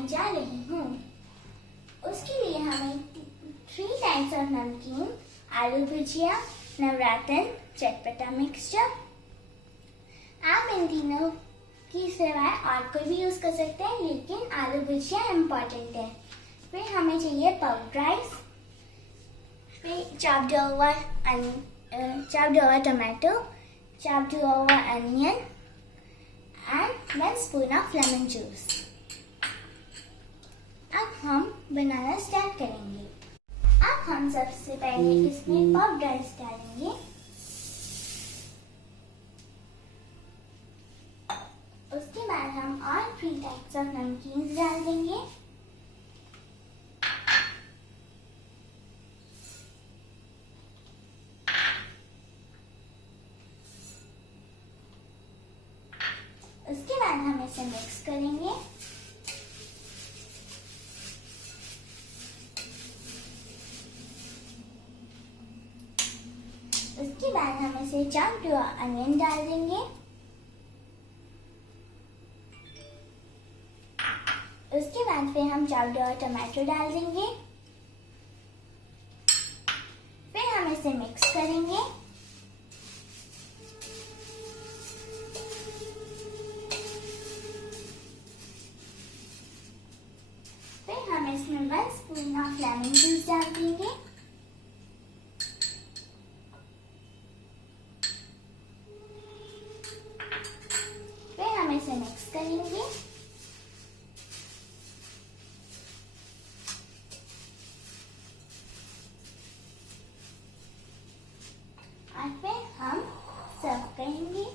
बनाने जा रही हूँ। उसके लिए हमें 3 टाइप्स ऑफ नमकीन, आलू भुजिया, नवरत्न, चटपटा मिक्सचर। आप इन तीनों की सिवाय और कोई भी यूज कर सकते हैं, लेकिन आलू भुजिया इम्पोर्टेंट है। फिर हमें चाहिए पफ्ड राइस, फिर chopped over tomato, chopped over onion and 1 spoon of lemon juice. अब हम बनाना स्टार्ट करेंगे। अब हम सबसे पहले इसमें पफ्ड राइस डालेंगे। उसके बाद हम और 3 टाइप्स ऑफ नमकीन डाल देंगे। उसके बाद हम इसे मिक्स करेंगे। उसके बाद हम इसे chopped अनियन डाल देंगे। उसके बाद फिर हम chopped टमाटो डाल देंगे। फिर हम इसे मिक्स करेंगे। हम इसमें 1 स्पून ऑफ लेमन जूस डाल देंगे। फिर हम इसे मिक्स करेंगे। और फिर हम सर्व करेंगे।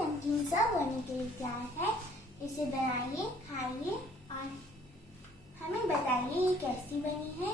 नमकीन सर्व होने के लिए तैयार है। इसे बनाइए, खाइए और हमें बताइए ये कैसी बनी है।